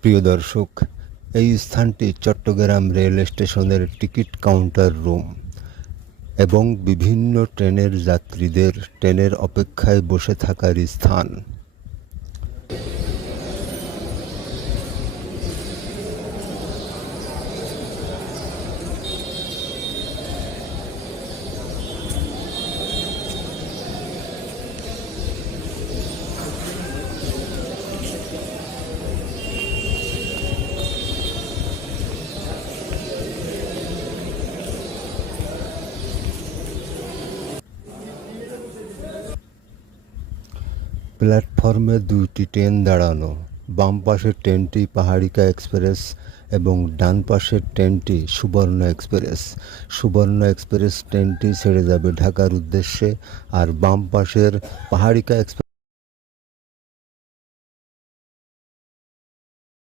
প্রিয় দর্শক, এই স্থানটি চট্টগ্রাম রেল স্টেশনের টিকিট কাউন্টার রুম এবং বিভিন্ন ট্রেনের যাত্রীদের ট্রেনের অপেক্ষায় বসে থাকার স্থান। প্ল্যাটফর্মে দুইটি ট্রেন দাঁড়ানো। বাম পাশের ট্রেনটি পাহাড়িকা এক্সপ্রেস এবং ডান পাশের ট্রেনটি সুবর্ণ এক্সপ্রেস। সুবর্ণ এক্সপ্রেস ট্রেনটি ছেড়ে যাবে ঢাকার উদ্দেশ্যে, আর বাম পাশের পাহাড়িকা এক্সপ্রেস